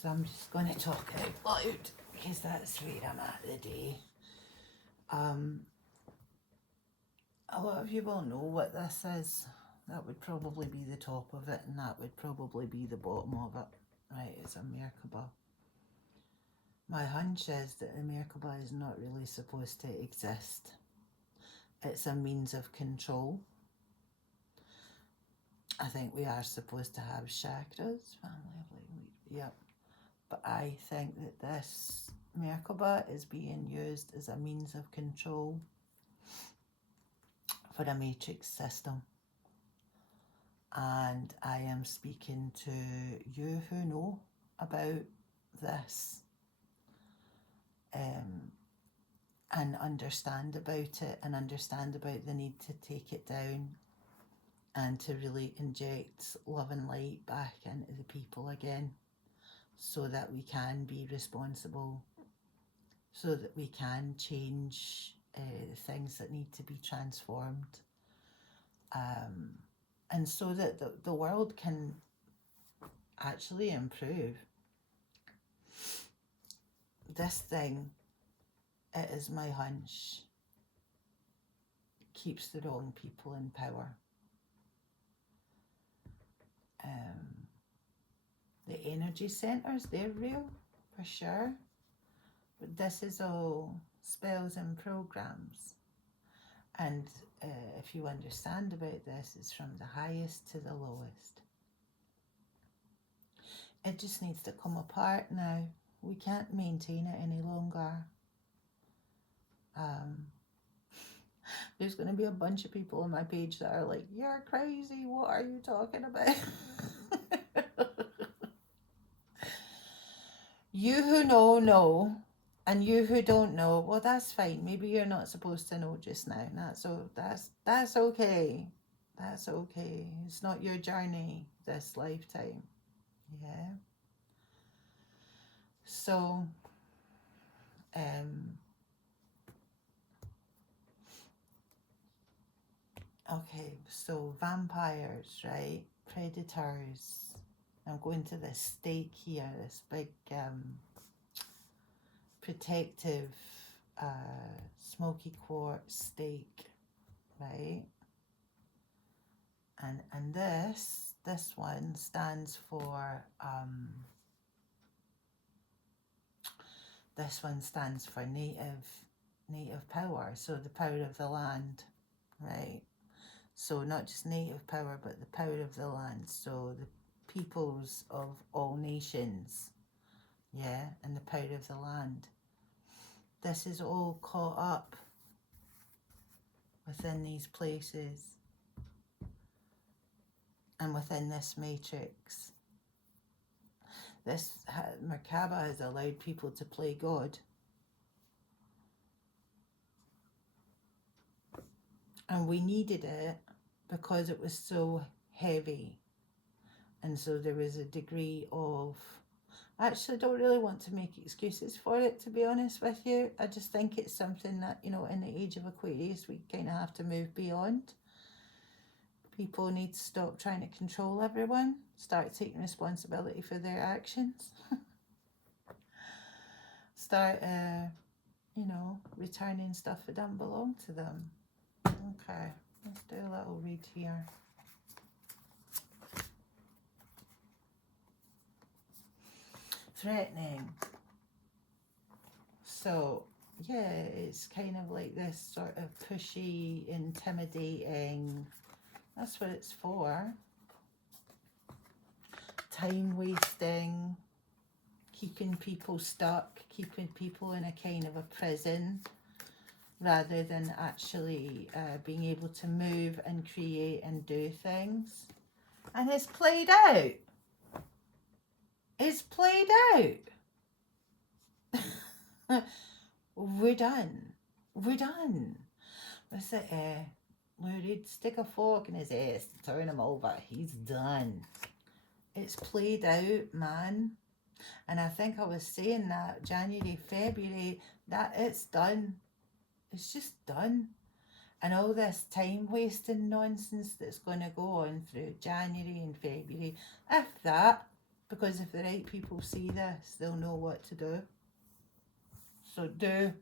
So I'm just going to talk out loud because that's where I'm at the day. A lot of you will know what this is. That would probably be the top of it, and that would probably be the bottom of it. Right, it's a merkaba. My hunch is that the merkaba is not really supposed to exist. It's a means of control. I think we are supposed to have chakras, yep. But I think that this merkaba is being used as a means of control for a matrix system. And I am speaking to you who know about this and understand about it and understand about the need to take it down and to really inject love and light back into the people again so that we can be responsible, so that we can change the things that need to be transformed, and so that the world can actually improve. This thing, it is my hunch, keeps the wrong people in power. The energy centres, they're real, for sure. But this is all spells and programs. And if you understand about this, it's from the highest to the lowest. It just needs to come apart now. We can't maintain it any longer. There's going to be a bunch of people on my page that are like, you're crazy, what are you talking about? You who know, and you who don't know, well, that's fine. Maybe you're not supposed to know just now. That's okay. That's okay. It's not your journey this lifetime. Yeah. So, okay, so vampires, right? Predators. I'm going to this stake here, this big protective smoky quartz stake, right? And this one stands for native power, so the power of the land, right? So not just native power, but the power of the land, so the peoples of all nations, yeah, and the power of the land. This is all caught up within these places and within this matrix. This merkaba has allowed people to play God. And we needed it because it was so heavy. And so there was a degree of, actually I don't really want to make excuses for it, to be honest with you. I just think it's something that, you know, in the age of Aquarius, we kind of have to move beyond. People need to stop trying to control everyone, start taking responsibility for their actions. Start, you know, returning stuff that doesn't belong to them. Okay, let's do a little read here. Threatening. So, yeah, it's kind of like this sort of pushy, intimidating. That's what it's for. Time wasting, keeping people stuck, keeping people in a kind of a prison, rather than actually being able to move and create and do things. And it's played out. It's played out. We're done. We're done. What's it? Lurid, stick a fork in his ass, turn him over. He's done. It's played out, man. And I think I was saying that January, February, that it's done. It's just done. And all this time wasting nonsense that's going to go on through January and February, if that, because if the right people see this, they'll know what to do. So do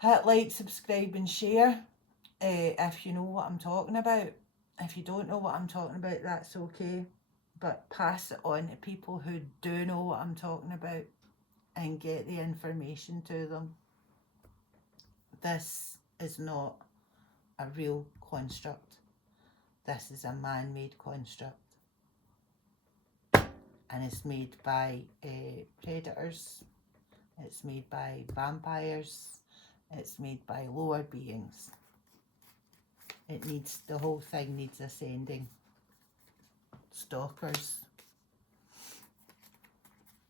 hit like, subscribe and share if you know what I'm talking about. If you don't know what I'm talking about, that's okay. But pass it on to people who do know what I'm talking about and get the information to them. This is not a real construct. This is a man-made construct. And it's made by predators. It's made by vampires. It's made by lower beings. The whole thing needs ascending. Stalkers.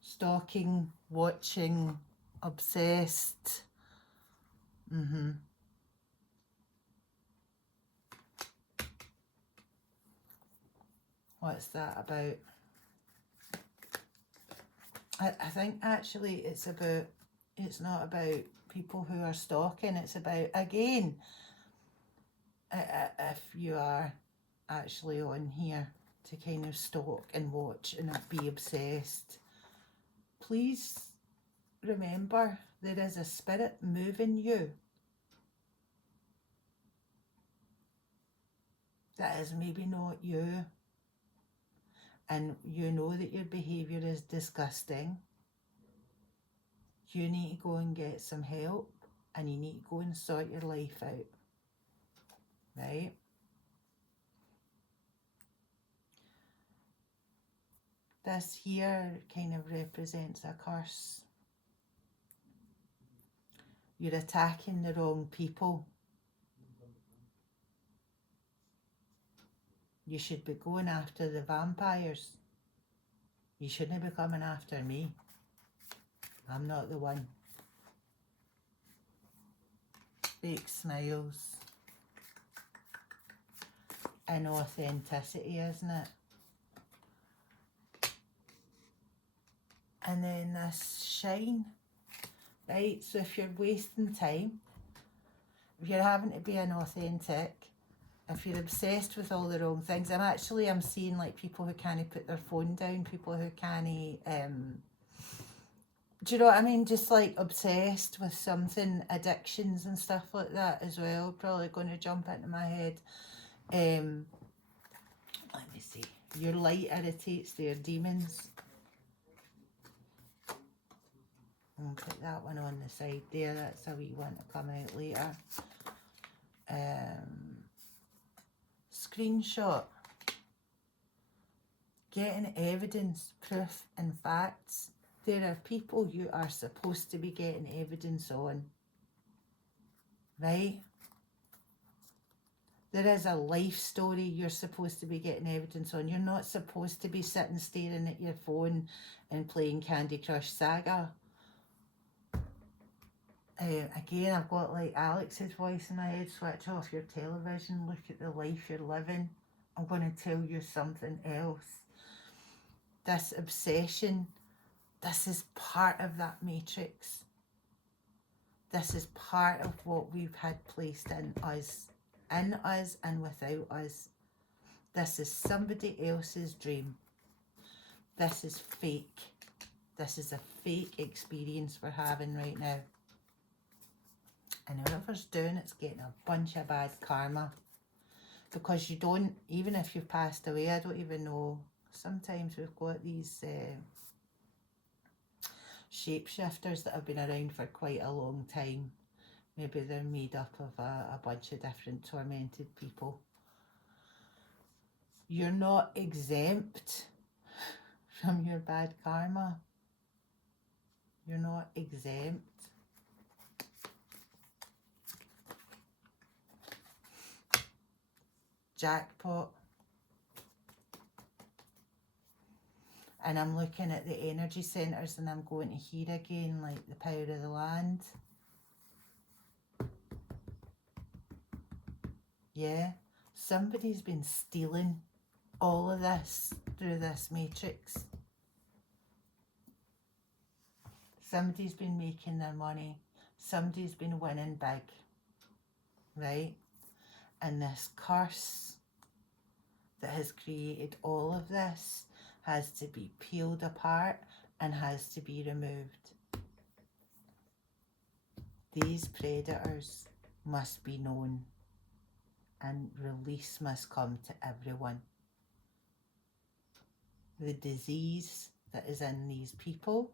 Stalking, watching, obsessed. What's that about? I think actually it's not about people who are stalking. It's about, again, if you are actually on here to kind of stalk and watch and be obsessed, please remember there is a spirit moving you that is maybe not you, and you know that your behaviour is disgusting. You need to go and get some help, and you need to go and sort your life out, right? This here kind of represents a curse. You're attacking the wrong people. You should be going after the vampires. You shouldn't be coming after me. I'm not the one. Fake smiles. Inauthenticity, isn't it? And then this shine. Right, so if you're wasting time, if you're having to be inauthentic, if you're obsessed with all the wrong things, I'm seeing like people who can't put their phone down, people who can't, do you know what I mean? Just like obsessed with something, addictions and stuff like that as well, probably going to jump into my head. Let me see. Your light irritates their demons. I'll put that one on the side there. That's a wee one to come out later. Screenshot. Getting evidence, proof and facts. There are people you are supposed to be getting evidence on. Right? There is a life story you're supposed to be getting evidence on. You're not supposed to be sitting staring at your phone and playing Candy Crush Saga. Again, I've got like Alex's voice in my head. Switch off your television. Look at the life you're living. I'm going to tell you something else. This obsession, this is part of that matrix. This is part of what we've had placed in us and without us. This is somebody else's dream. This is fake. This is a fake experience we're having right now. And whoever's doing it's getting a bunch of bad karma. Because you don't, even if you've passed away, I don't even know. Sometimes we've got these shapeshifters that have been around for quite a long time. Maybe they're made up of a bunch of different tormented people. You're not exempt from your bad karma. You're not exempt. Jackpot. And I'm looking at the energy centres and I'm going to here again, like the power of the land. Yeah, somebody's been stealing all of this through this matrix. Somebody's been making their money. Somebody's been winning big, right? And this curse that has created all of this has to be peeled apart and has to be removed. These predators must be known and release must come to everyone. The disease that is in these people,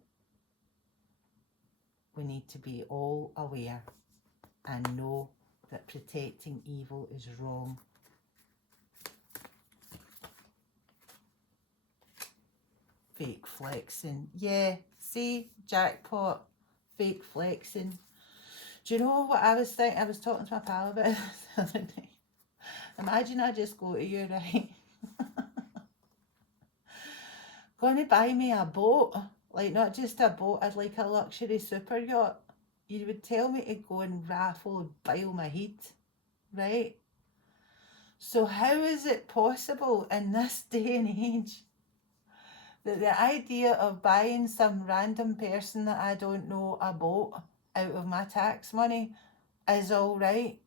we need to be all aware and know that protecting evil is wrong. Fake flexing. Yeah, see, jackpot. Fake flexing. Do you know what I was thinking? I was talking to my pal about this the other day. Imagine I just go to you, right? Going to buy me a boat. Like, not just a boat, I'd like a luxury super yacht. You would tell me to go and raffle and bile my head, right? So how is it possible in this day and age that the idea of buying some random person that I don't know a boat out of my tax money is all right?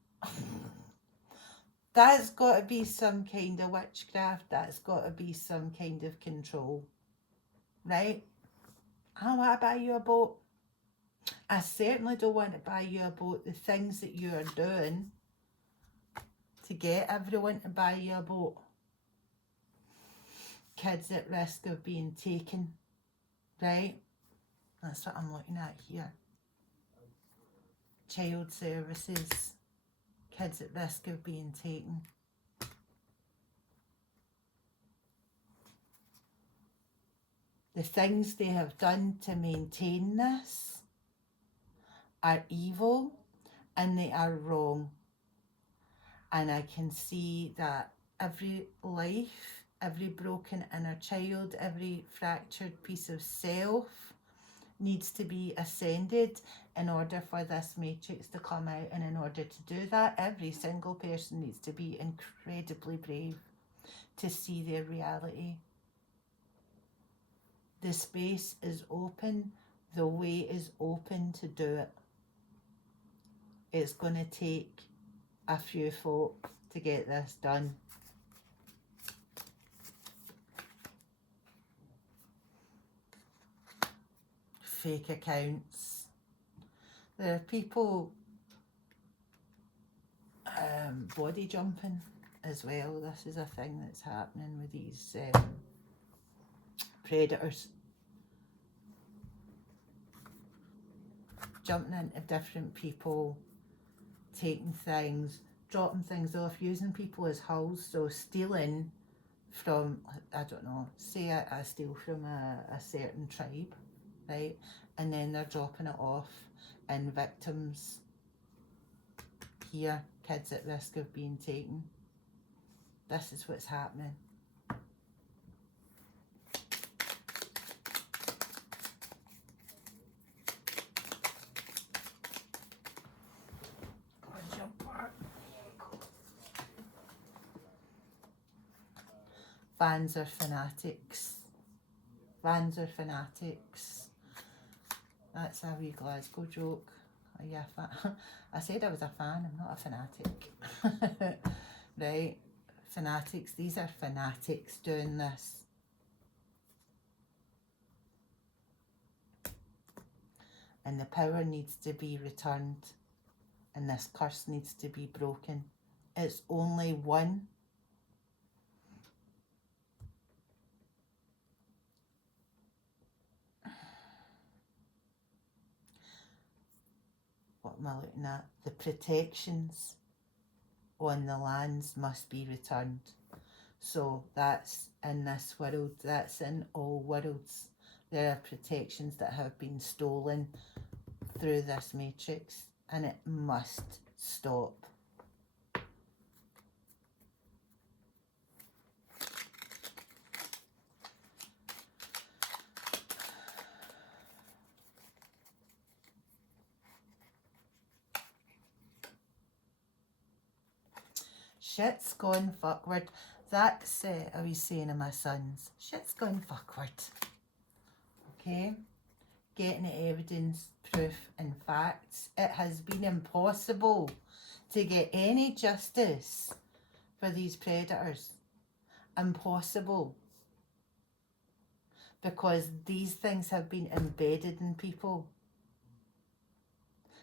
That's got to be some kind of witchcraft. That's got to be some kind of control, right? I don't want to buy you a boat. I certainly don't want to buy you a boat. The things that you are doing to get everyone to buy you a boat. Kids at risk of being taken, right? That's what I'm looking at here. Child services, kids at risk of being taken. The things they have done to maintain this are evil and they are wrong. And I can see that every life, every broken inner child, every fractured piece of self needs to be ascended in order for this matrix to come out. And in order to do that, every single person needs to be incredibly brave to see their reality. The space is open, the way is open to do it. It's going to take a few folk to get this done. Fake accounts. There are people body jumping as well. This is a thing that's happening with these predators. Jumping into different people, taking things, dropping things off, using people as hulls. So stealing from, I don't know, say I steal from a certain tribe, right? And then they're dropping it off in victims here, kids at risk of being taken. This is what's happening. Fans are fanatics. Fans are fanatics. That's a wee Glasgow joke. Are you a fan? I said I was a fan, I'm not a fanatic. Right? Fanatics, these are fanatics doing this. And the power needs to be returned. And this curse needs to be broken. It's only one. What am I looking at? The protections on the lands must be returned. So that's in this world, that's in all worlds. There are protections that have been stolen through this matrix, and it must stop. Shit's gone fuckward. That's I was saying to my sons, shit's gone fuckward. Okay? Getting evidence, proof and facts. It has been impossible to get any justice for these predators. Impossible. because these things have been embedded in people.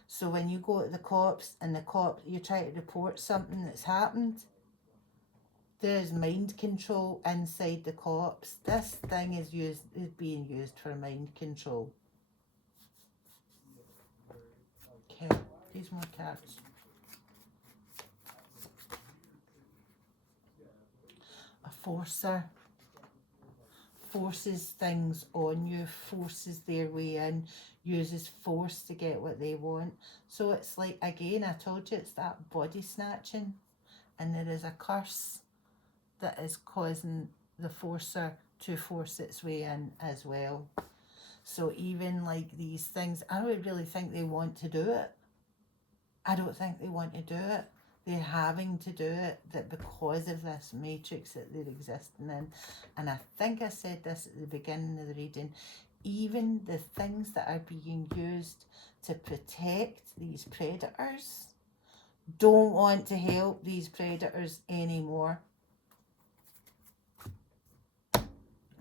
So when you go to the cops and you try to report something that's happened, there's mind control inside the cops. This thing is being used for mind control. Okay, these more cards. A forcer forces things on you, forces their way in, uses force to get what they want. So it's like, again, I told you, it's that body snatching, and there is a curse that is causing the forcer to force its way in as well. So even like these things, I don't really think they want to do it. I don't think they want to do it. They're having to do it that because of this matrix that they're existing in. And I think I said this at the beginning of the reading, even the things that are being used to protect these predators don't want to help these predators anymore.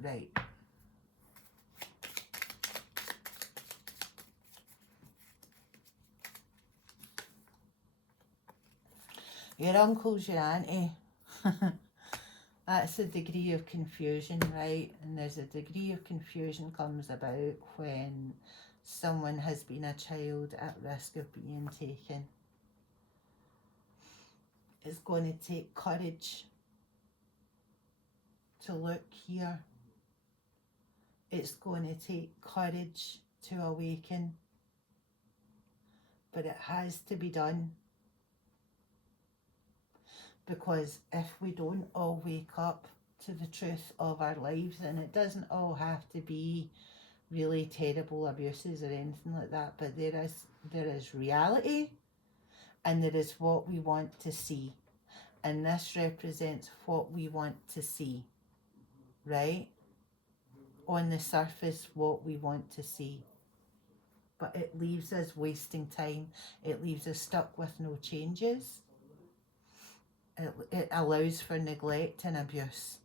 Right. Your uncle's your auntie. That's a degree of confusion, right? And there's a degree of confusion comes about when someone has been a child at risk of being taken. It's going to take courage to look here. It's going to take courage to awaken. But it has to be done. Because if we don't all wake up to the truth of our lives, and it doesn't all have to be really terrible abuses or anything like that, but there is reality, and there is what we want to see, and this represents what we want to see, right? On the surface, what we want to see, but it leaves us wasting time. It leaves us stuck with no changes. It allows for neglect and abuse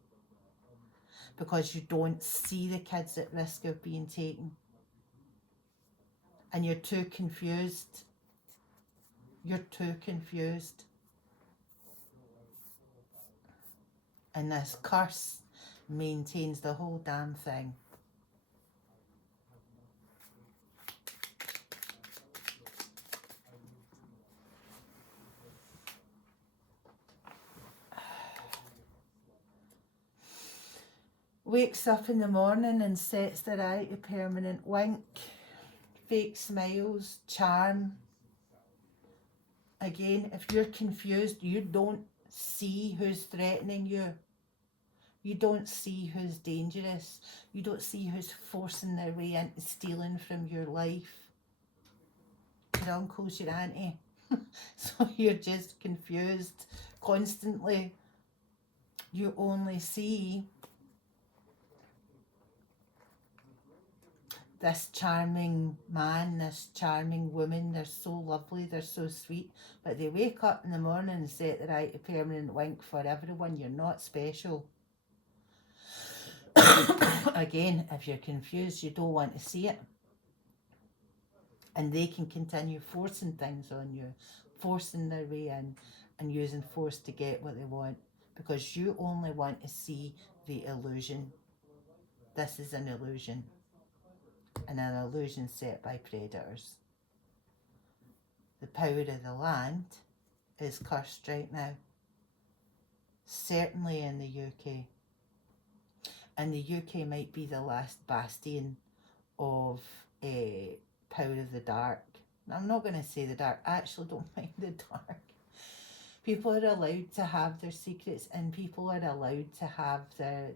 because you don't see the kids at risk of being taken, and you're too confused. You're too confused. And this curse maintains the whole damn thing. Wakes up in the morning and sets their eye to permanent wink. Fake smiles, charm. Again, if you're confused, you don't see who's threatening you. You don't see who's dangerous. You don't see who's forcing their way into stealing from your life. Your uncle's your auntie. So you're just confused constantly. You only see this charming man, this charming woman. They're so lovely, they're so sweet, but they wake up in the morning and set their eye to permanent wink for everyone. You're not special. Again, if you're confused, you don't want to see it. And they can continue forcing things on you, forcing their way in, and using force to get what they want, because you only want to see the illusion. This is an illusion, and an illusion set by predators. The power of the land is cursed right now, certainly in the UK. And the UK might be the last bastion of power of the dark. I'm not going to say the dark. I actually don't mind the dark. People are allowed to have their secrets, and people are allowed to have their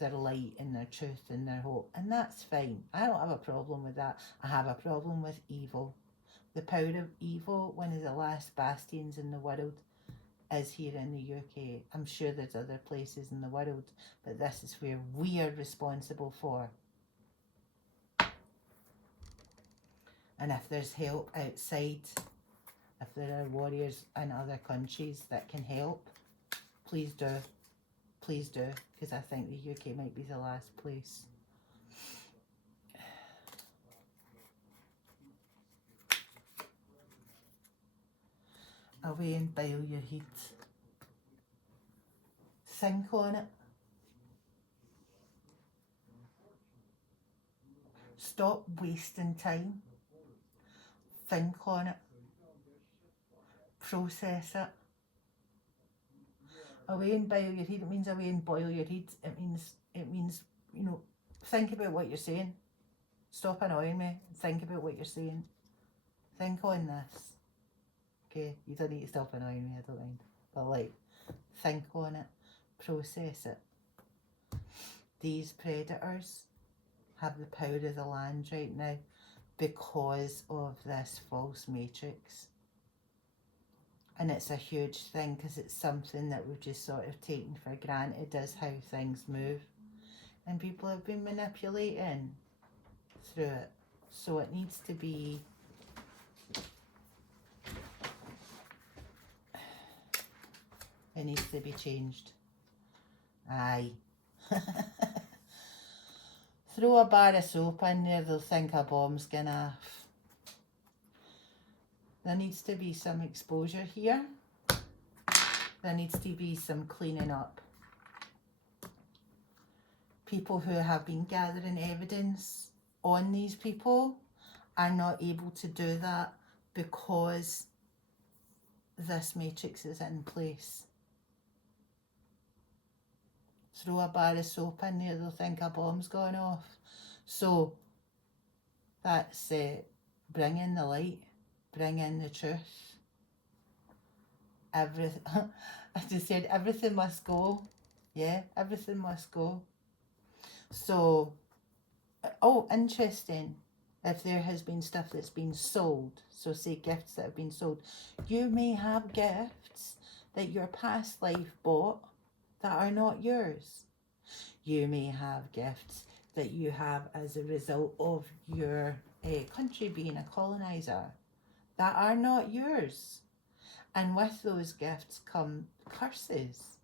light and their truth and their hope, and that's fine. I don't have a problem with that. I have a problem with evil. The power of evil, one of the last bastions in the world, is here in the UK. I'm sure there's other places in the world, but this is where we are responsible for. And if there's help outside, if there are warriors in other countries that can help, please do. Please do, because I think the UK might be the last place. away and boil your heat. Think on it. Stop wasting time. Think on it. Process it. Away and boil your heat. It means away and boil your heat. It means, think about what you're saying. Stop annoying me. Think about what you're saying. Think on this. Okay, you don't need to stop annoying me, I don't mind. But think on it. Process it. These predators have the power of the land right now because of this false matrix. And it's a huge thing because it's something that we've just sort of taken for granted as how things move. And people have been manipulating through it. So it needs to be changed. Aye. Throw a bar of soap in there, they'll think a bomb's going off. There needs to be some exposure here. There needs to be some cleaning up. People who have been gathering evidence on these people are not able to do that because this matrix is in place. Throw a bar of soap in there, they'll think a bomb's gone off. So that's bring in the light, bring in the truth. I just said everything must go. Yeah, everything must go. So, interesting. If there has been stuff that's been sold, so say gifts that have been sold, you may have gifts that your past life bought that are not yours. You may have gifts that you have as a result of your country being a colonizer that are not yours. And with those gifts come curses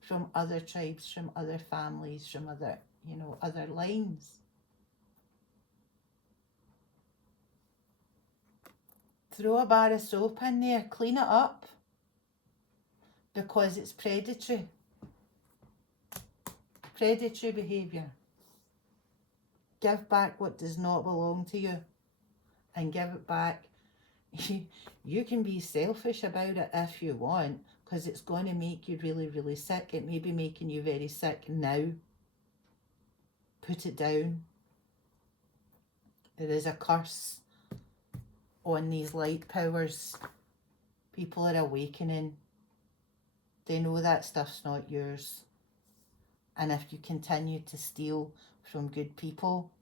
from other tribes, from other families, from other lines. Throw a bar of soap in there, clean it up, because it's predatory. Predatory behaviour. Give back what does not belong to you and give it back. You can be selfish about it if you want, because it's going to make you really, really sick. It may be making you very sick now. Put it down. There is a curse on these light powers. People are awakening. They know that stuff's not yours. And if you continue to steal from good people,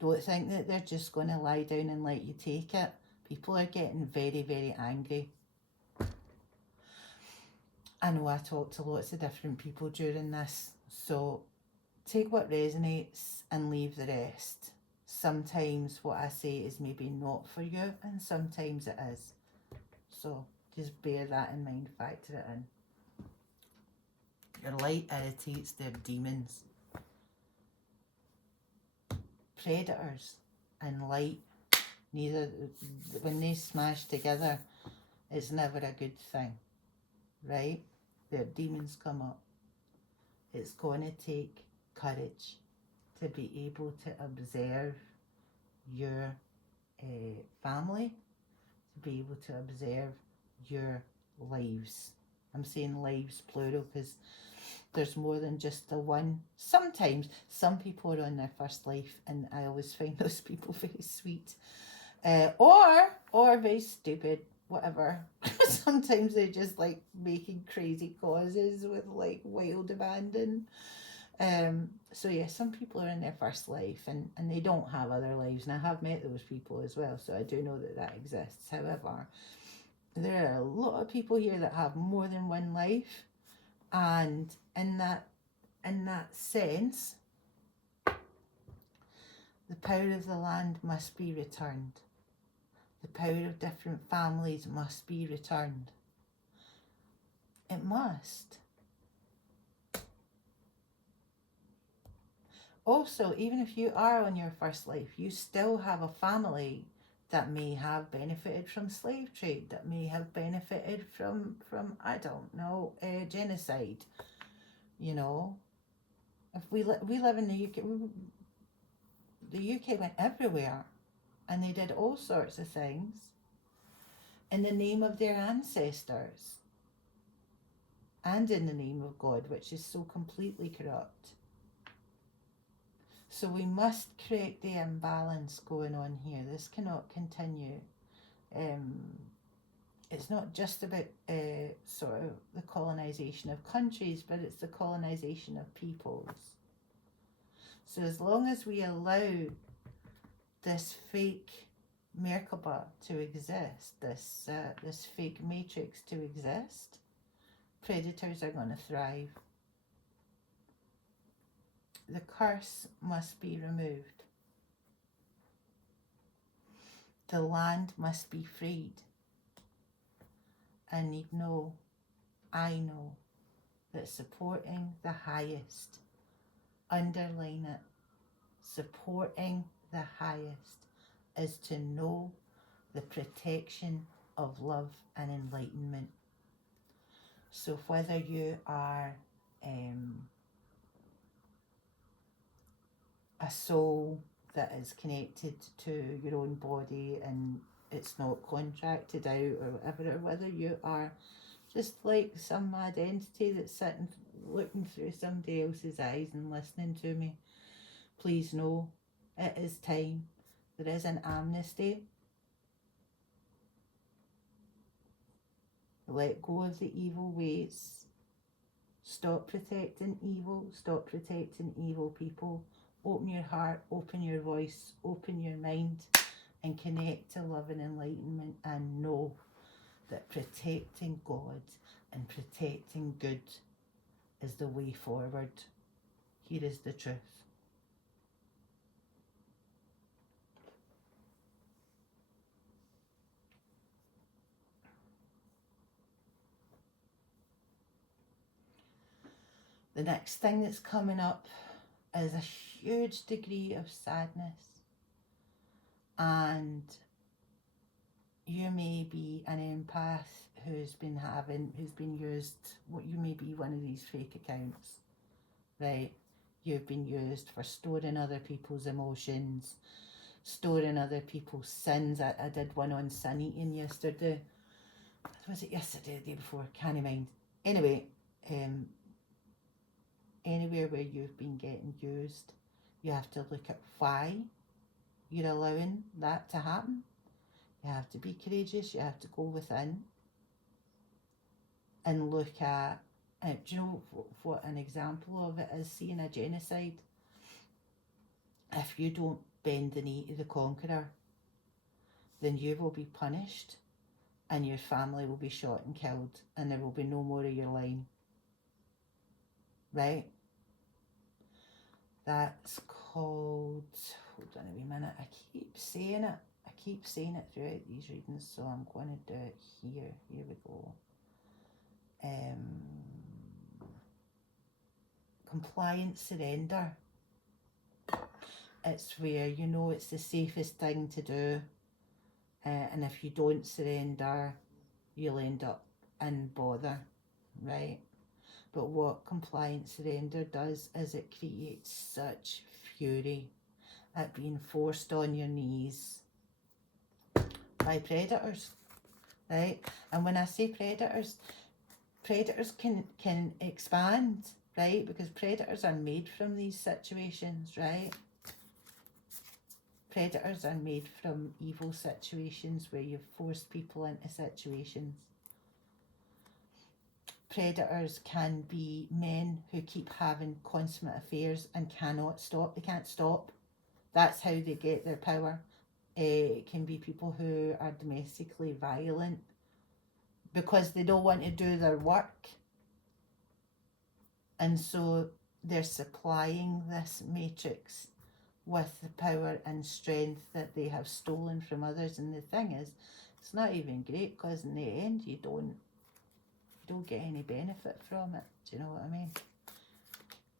don't think that they're just going to lie down and let you take it. People are getting very, very angry. I know I talked to lots of different people during this, so take what resonates and leave the rest. Sometimes what I say is maybe not for you, and sometimes it is. So just bear that in mind, factor it in. Your light irritates their demons. Predators and light, neither, when they smash together, it's never a good thing, right? Their demons come up. It's going to take courage to be able to observe your family, to be able to observe your lives. I'm saying lives plural because there's more than just the one. Sometimes some people are on their first life, and I always find those people very sweet, or very stupid, whatever. Sometimes they're just like making crazy causes with like wild abandon. So yeah, some people are in their first life and they don't have other lives, and I have met those people as well, so I do know that exists. However, there are a lot of people here that have more than one life, and in that sense, the power of the land must be returned. The power of different families must be returned. It must. Also, even if you are on your first life, you still have a family that may have benefited from slave trade, that may have benefited from I don't know, genocide. You know, if we live in the UK, the UK went everywhere, and they did all sorts of things in the name of their ancestors and in the name of God, which is so completely corrupt. So we must correct the imbalance going on here. This cannot continue. It's not just about sort of the colonisation of countries, but it's the colonisation of peoples. So as long as we allow this fake merkaba to exist, this fake matrix to exist, predators are going to thrive. The curse must be removed. The land must be freed. I know that supporting the highest, underline it, supporting the highest is to know the protection of love and enlightenment. So whether you are a soul that is connected to your own body and it's not contracted out or whatever, or whether you are just like some mad entity that's sitting looking through somebody else's eyes and listening to me, please know it is time. There is an amnesty. Let go of the evil ways. Stop protecting evil. Stop protecting evil people. Open your heart, open your voice, open your mind, and connect to love and enlightenment, and know that protecting God and protecting good is the way forward. Here is the truth. The next thing that's coming up is a huge degree of sadness, and you may be an empath who's been used, you may be one of these fake accounts, right? You've been used for storing other people's emotions, storing other people's sins. I did one on sun eating yesterday. Was it yesterday or the day before? Can't mind. Anyway, anywhere where you've been getting used, you have to look at why you're allowing that to happen. You have to be courageous. You have to go within and look at, do you know what an example of it is? Seeing a genocide. If you don't bend the knee to the conqueror, then you will be punished and your family will be shot and killed and there will be no more of your line. Right? That's called, hold on a wee minute, I keep saying it throughout these readings, so I'm going to do it here. Here we go. Compliant surrender. It's where you know it's the safest thing to do, and if you don't surrender, you'll end up in bother, right? But what compliant surrender does is it creates such fury at being forced on your knees by predators, right? And when I say predators can expand, right? Because predators are made from these situations, right? Predators are made from evil situations where you've forced people into situations. Predators can be men who keep having consummate affairs and cannot stop. They can't stop. That's how they get their power. It can be people who are domestically violent because they don't want to do their work. And so they're supplying this matrix with the power and strength that they have stolen from others. And the thing is, it's not even great because in the end you don't get any benefit from it. Do you know what I mean?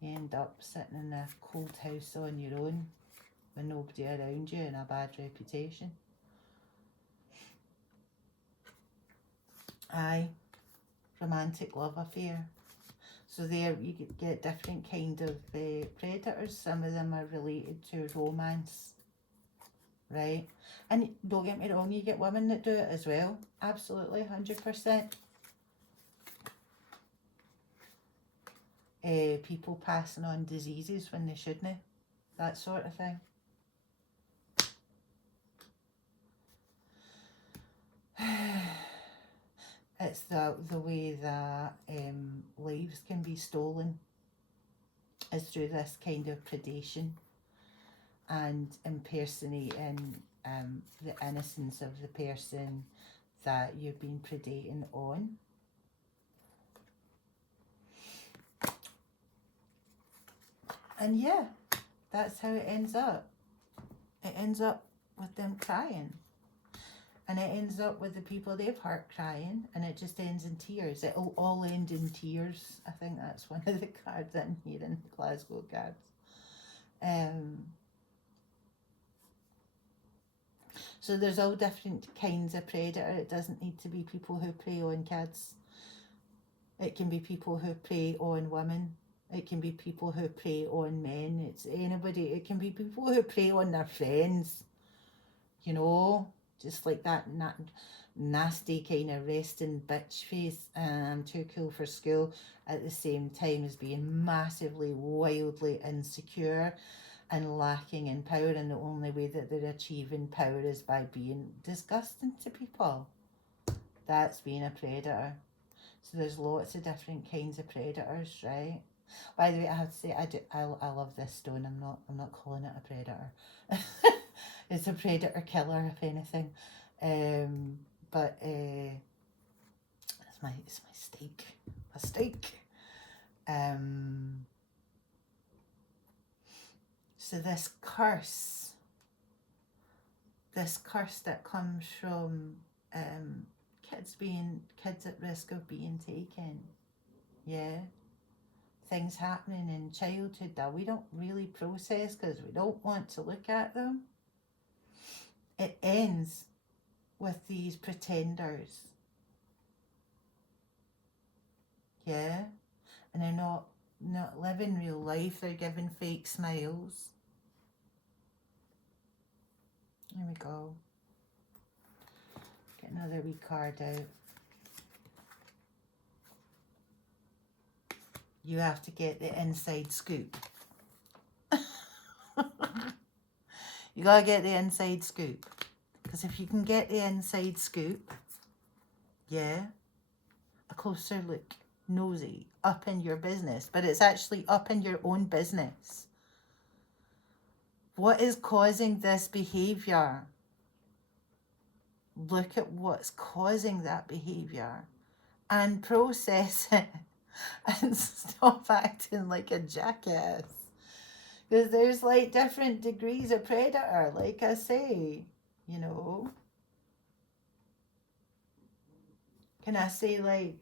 You end up sitting in a cold house on your own with nobody around you and a bad reputation. Aye, romantic love affair. So there you get different kind of predators. Some of them are related to romance, right? And don't get me wrong, you get women that do it as well. Absolutely, 100%. People passing on diseases when they shouldn't, that sort of thing. It's the way that lives can be stolen is through this kind of predation and impersonating the innocence of the person that you've been predating on. And yeah, that's how it ends up. It ends up with them crying. And it ends up with the people they've hurt crying, and it just ends in tears. It'll all end in tears. I think that's one of the cards in here in Glasgow cards. So there's all different kinds of predator. It doesn't need to be people who prey on kids. It can be people who prey on women. It can be people who prey on men. It's anybody. It can be people who prey on their friends. You know, just like that nasty kind of resting bitch face. I'm too cool for school. At the same time as being massively, wildly insecure and lacking in power, and the only way that they're achieving power is by being disgusting to people. That's being a predator. So there's lots of different kinds of predators, right? By the way, I have to say I love this stone. I'm not calling it a predator. It's a predator killer, if anything. But it's my steak. A steak. So this curse that comes from kids at risk of being taken. Yeah. Things happening in childhood that we don't really process because we don't want to look at them. It ends with these pretenders. Yeah. And they're not living real life, they're giving fake smiles. There we go. Get another wee card out. You have to get the inside scoop. You gotta get the inside scoop. Because if you can get the inside scoop, yeah, a closer look, nosy, up in your business, but it's actually up in your own business. What is causing this behavior? Look at what's causing that behavior and process it and stop acting like a jackass. Because there's like different degrees of predator, like I say, you know. Can I say like,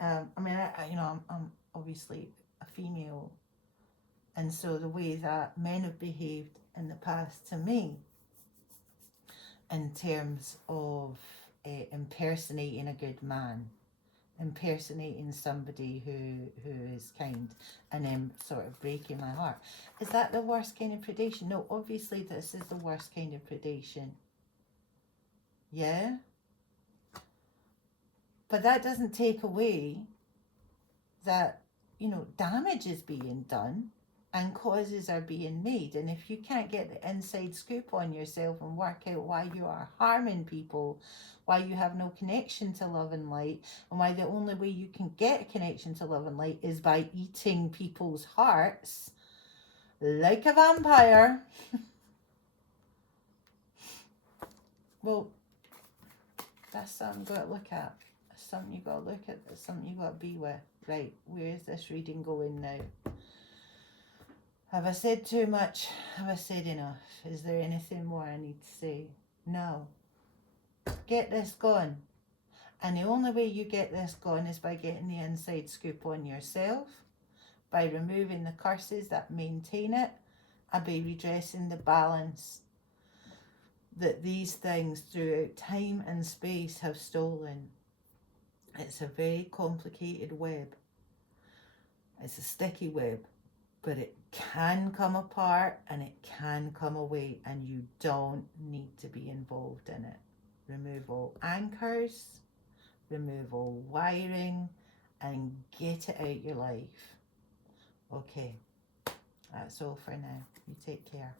I mean, I'm obviously a female, and so the way that men have behaved in the past to me, in terms of impersonating a good man, impersonating somebody who is kind, and then sort of breaking my heart. Is that the worst kind of predation? No, obviously this is the worst kind of predation. Yeah? But that doesn't take away that, damage is being done and causes are being made. And if you can't get the inside scoop on yourself and work out why you are harming people, why you have no connection to love and light, and why the only way you can get a connection to love and light is by eating people's hearts like a vampire, well, that's something you've got to look at. That's something you've got to look at. That's something you've got to be with. Right, where is this reading going now? Have I said too much? Have I said enough? Is there anything more I need to say? No. Get this gone. And the only way you get this gone is by getting the inside scoop on yourself, by removing the curses that maintain it, and by redressing the balance that these things throughout time and space have stolen. It's a very complicated web. It's a sticky web, but it can come apart and it can come away, and you don't need to be involved in it. Remove all anchors, remove all wiring, and get it out your life. Okay, that's all for now. You take care.